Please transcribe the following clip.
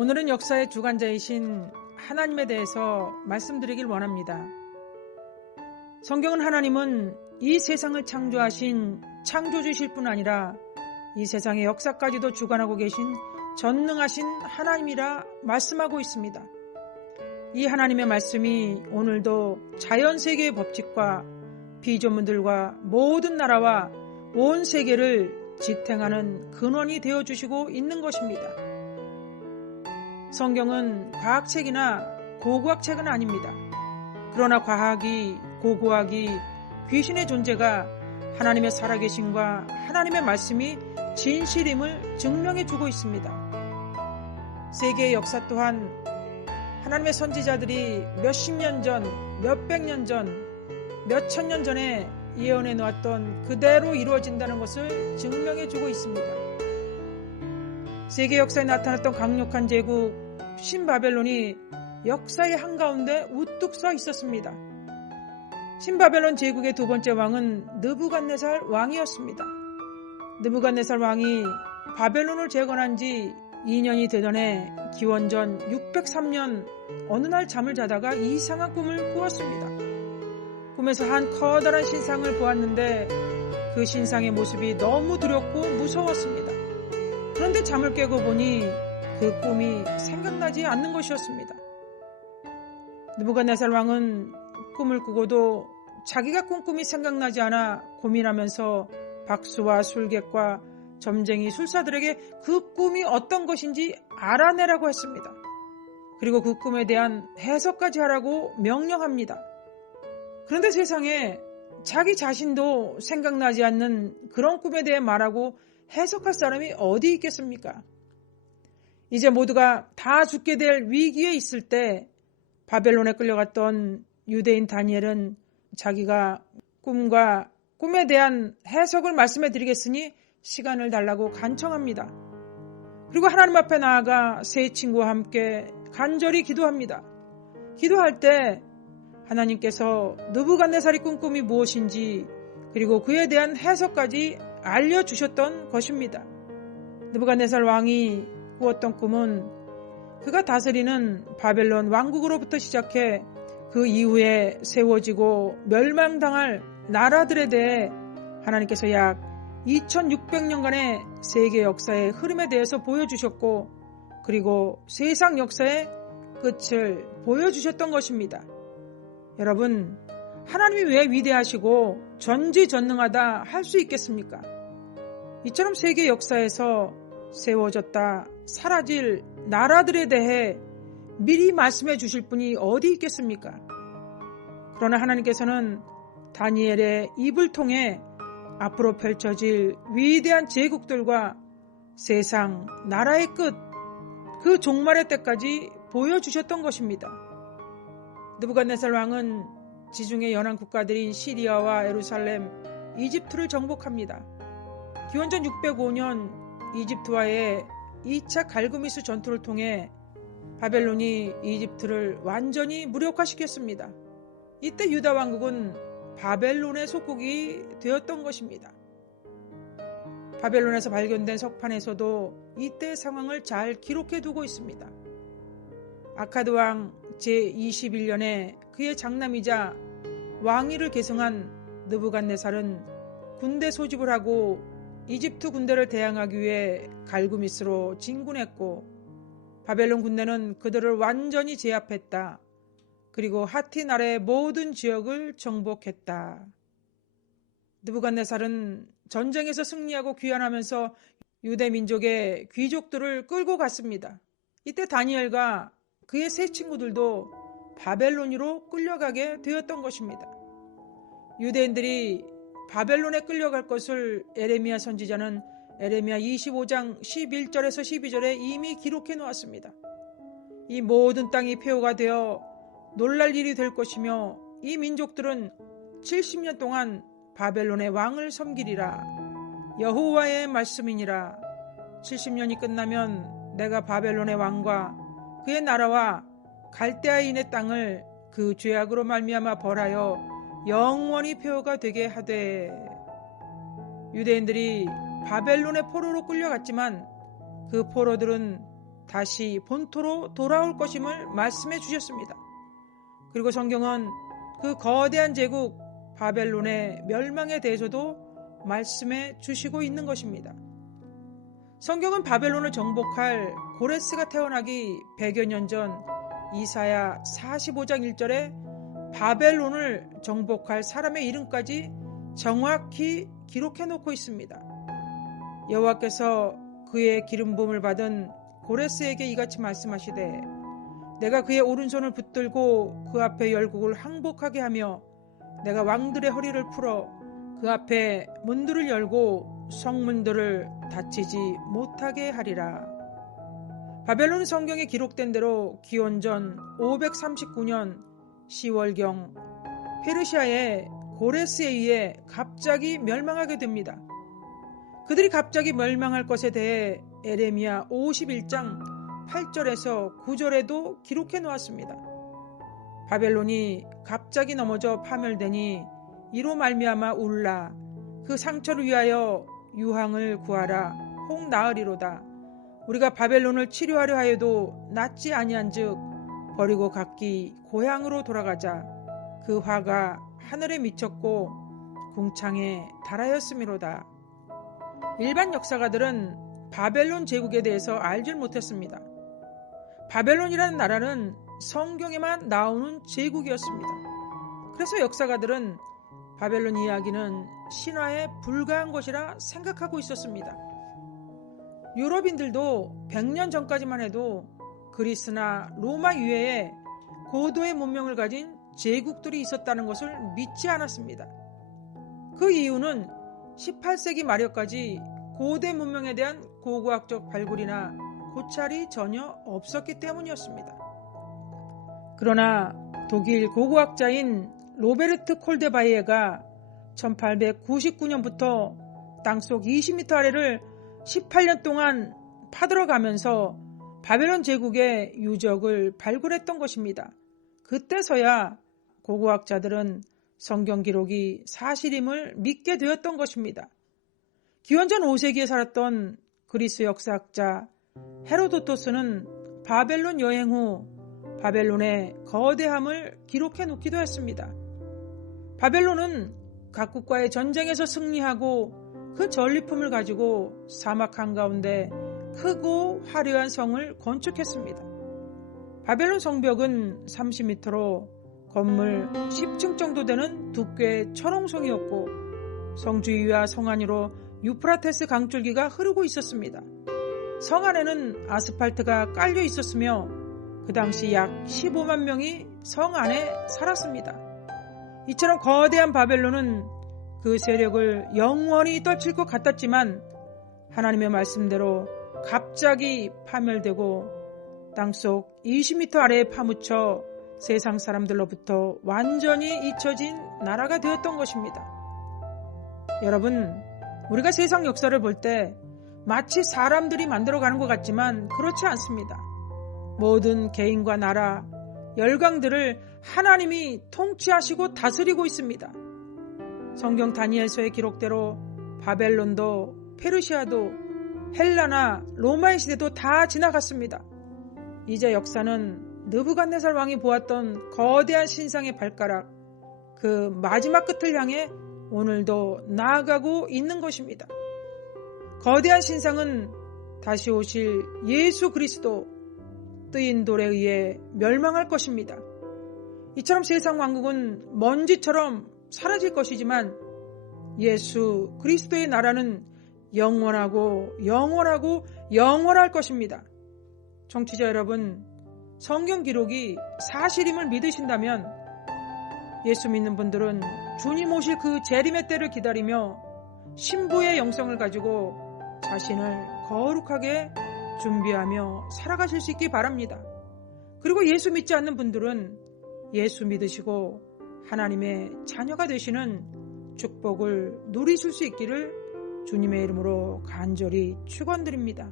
오늘은 역사의 주관자이신 하나님에 대해서 말씀드리길 원합니다. 성경은 하나님은 이 세상을 창조하신 창조주이실 뿐 아니라 이 세상의 역사까지도 주관하고 계신 전능하신 하나님이라 말씀하고 있습니다. 이 하나님의 말씀이 오늘도 자연세계의 법칙과 피조물들과 모든 나라와 온 세계를 지탱하는 근원이 되어주시고 있는 것입니다. 성경은 과학책이나 고고학책은 아닙니다. 그러나 과학이, 고고학이 귀신의 존재가 하나님의 살아계심과 하나님의 말씀이 진실임을 증명해주고 있습니다. 세계의 역사 또한 하나님의 선지자들이 몇십 년 전, 몇백 년 전, 몇천 년 전에 예언해 놓았던 그대로 이루어진다는 것을 증명해주고 있습니다. 세계 역사에 나타났던 강력한 제국 신바벨론이 역사의 한가운데 우뚝 서 있었습니다. 신바벨론 제국의 두 번째 왕은 느부갓네살 왕이었습니다. 느부갓네살 왕이 바벨론을 재건한 지 2년이 되던 해 기원전 603년 어느 날 잠을 자다가 이상한 꿈을 꾸었습니다. 꿈에서 한 커다란 신상을 보았는데 그 신상의 모습이 너무 두렵고 무서웠습니다. 그런데 잠을 깨고 보니 그 꿈이 생각나지 않는 것이었습니다. 느부갓네살 왕은 꿈을 꾸고도 자기가 꾼 꿈이 생각나지 않아 고민하면서 박수와 술객과 점쟁이 술사들에게 그 꿈이 어떤 것인지 알아내라고 했습니다. 그리고 그 꿈에 대한 해석까지 하라고 명령합니다. 그런데 세상에 자기 자신도 생각나지 않는 그런 꿈에 대해 말하고 해석할 사람이 어디 있겠습니까? 이제 모두가 다 죽게 될 위기에 있을 때 바벨론에 끌려갔던 유대인 다니엘은 자기가 꿈과 꿈에 대한 해석을 말씀해 드리겠으니 시간을 달라고 간청합니다. 그리고 하나님 앞에 나아가 세 친구와 함께 간절히 기도합니다. 기도할 때 하나님께서 느부갓네살이 꾼 꿈이 무엇인지 그리고 그에 대한 해석까지 알려주셨던 것입니다. 느부갓네살 왕이 꾸었던 꿈은 그가 다스리는 바벨론 왕국으로부터 시작해 그 이후에 세워지고 멸망당할 나라들에 대해 하나님께서 약 2600년간의 세계 역사의 흐름에 대해서 보여주셨고 그리고 세상 역사의 끝을 보여주셨던 것입니다. 여러분, 하나님이 왜 위대하시고 전지전능하다 할 수 있겠습니까? 이처럼 세계 역사에서 세워졌다 사라질 나라들에 대해 미리 말씀해 주실 분이 어디 있겠습니까? 그러나 하나님께서는 다니엘의 입을 통해 앞으로 펼쳐질 위대한 제국들과 세상 나라의 끝, 그 종말의 때까지 보여주셨던 것입니다. 느부갓네살 왕은 지중해 연안 국가들인 시리아와 예루살렘, 이집트를 정복합니다. 기원전 605년 이집트와의 2차 갈그미스 전투를 통해 바벨론이 이집트를 완전히 무력화시켰습니다. 이때 유다 왕국은 바벨론의 속국이 되었던 것입니다. 바벨론에서 발견된 석판에서도 이때 상황을 잘 기록해 두고 있습니다. 아카드 왕 제21년에 그의 장남이자 왕위를 계승한 느부갓네살은 군대 소집을 하고 이집트 군대를 대항하기 위해 갈구미스로 진군했고 바벨론 군대는 그들을 완전히 제압했다. 그리고 하티 나라의 모든 지역을 정복했다. 느부갓네살은 전쟁에서 승리하고 귀환하면서 유대 민족의 귀족들을 끌고 갔습니다. 이때 다니엘과 그의 세 친구들도 바벨론으로 끌려가게 되었던 것입니다. 유대인들이 바벨론에 끌려갈 것을 에레미야 선지자는 에레미야 25장 11절에서 12절에 이미 기록해 놓았습니다. 이 모든 땅이 폐허가 되어 놀랄 일이 될 것이며 이 민족들은 70년 동안 바벨론의 왕을 섬기리라. 여호와의 말씀이니라. 70년이 끝나면 내가 바벨론의 왕과 그의 나라와 갈대아인의 땅을 그 죄악으로 말미암아 벌하여 영원히 폐허가 되게 하되. 유대인들이 바벨론의 포로로 끌려갔지만 그 포로들은 다시 본토로 돌아올 것임을 말씀해 주셨습니다. 그리고 성경은 그 거대한 제국 바벨론의 멸망에 대해서도 말씀해 주시고 있는 것입니다. 성경은 바벨론을 정복할 고레스가 태어나기 100여 년 전 이사야 45장 1절에 바벨론을 정복할 사람의 이름까지 정확히 기록해 놓고 있습니다. 여호와께서 그의 기름 부음을 받은 고레스에게 이같이 말씀하시되 내가 그의 오른손을 붙들고 그 앞에 열국을 항복하게 하며 내가 왕들의 허리를 풀어 그 앞에 문들을 열고 성문들을 닫히지 못하게 하리라. 바벨론 성경에 기록된 대로 기원전 539년 10월경 페르시아의 고레스에 의해 갑자기 멸망하게 됩니다. 그들이 갑자기 멸망할 것에 대해 에레미야 51장 8절에서 9절에도 기록해 놓았습니다. 바벨론이 갑자기 넘어져 파멸되니 이로 말미암아 울라. 그 상처를 위하여 유황을 구하라. 혹 나으리로다. 우리가 바벨론을 치료하려 하여도 낫지 아니한즉 버리고 각기 고향으로 돌아가자. 그 화가 하늘에 미쳤고 궁창에 달하였음이로다. 일반 역사가들은 바벨론 제국에 대해서 알질 못했습니다. 바벨론이라는 나라는 성경에만 나오는 제국이었습니다. 그래서 역사가들은 바벨론 이야기는 신화에 불과한 것이라 생각하고 있었습니다. 유럽인들도 100년 전까지만 해도 그리스나 로마 이외에 고도의 문명을 가진 제국들이 있었다는 것을 믿지 않았습니다. 그 이유는 18세기 말여까지 고대 문명에 대한 고고학적 발굴이나 고찰이 전혀 없었기 때문이었습니다. 그러나 독일 고고학자인 로베르트 콜데바이에가 1899년부터 땅속 20m 아래를 18년 동안 파들어가면서 바벨론 제국의 유적을 발굴했던 것입니다. 그때서야 고고학자들은 성경 기록이 사실임을 믿게 되었던 것입니다. 기원전 5세기에 살았던 그리스 역사학자 헤로도토스는 바벨론 여행 후 바벨론의 거대함을 기록해 놓기도 했습니다. 바벨론은 각국과의 전쟁에서 승리하고 그 전리품을 가지고 사막 한가운데 크고 화려한 성을 건축했습니다. 바벨론 성벽은 30m로 건물 10층 정도 되는 두께의 철옹성이었고 성 주위와 성 안으로 유프라테스 강줄기가 흐르고 있었습니다. 성 안에는 아스팔트가 깔려 있었으며 그 당시 약 15만 명이 성 안에 살았습니다. 이처럼 거대한 바벨론은 그 세력을 영원히 떨칠 것 같았지만 하나님의 말씀대로 갑자기 파멸되고 땅속 20m 아래에 파묻혀 세상 사람들로부터 완전히 잊혀진 나라가 되었던 것입니다. 여러분, 우리가 세상 역사를 볼 때 마치 사람들이 만들어가는 것 같지만 그렇지 않습니다. 모든 개인과 나라, 열강들을 하나님이 통치하시고 다스리고 있습니다. 성경 다니엘서의 기록대로 바벨론도 페르시아도 헬라나 로마의 시대도 다 지나갔습니다. 이제 역사는 느부갓네살 왕이 보았던 거대한 신상의 발가락, 그 마지막 끝을 향해 오늘도 나아가고 있는 것입니다. 거대한 신상은 다시 오실 예수 그리스도 뜨인 돌에 의해 멸망할 것입니다. 이처럼 세상 왕국은 먼지처럼 사라질 것이지만 예수 그리스도의 나라는 영원하고 영원하고 영원할 것입니다. 청취자 여러분, 성경 기록이 사실임을 믿으신다면 예수 믿는 분들은 주님 오실 그 재림의 때를 기다리며 신부의 영성을 가지고 자신을 거룩하게 준비하며 살아가실 수 있기 바랍니다. 그리고 예수 믿지 않는 분들은 예수 믿으시고 하나님의 자녀가 되시는 축복을 누리실 수 있기를 주님의 이름으로 간절히 축원드립니다.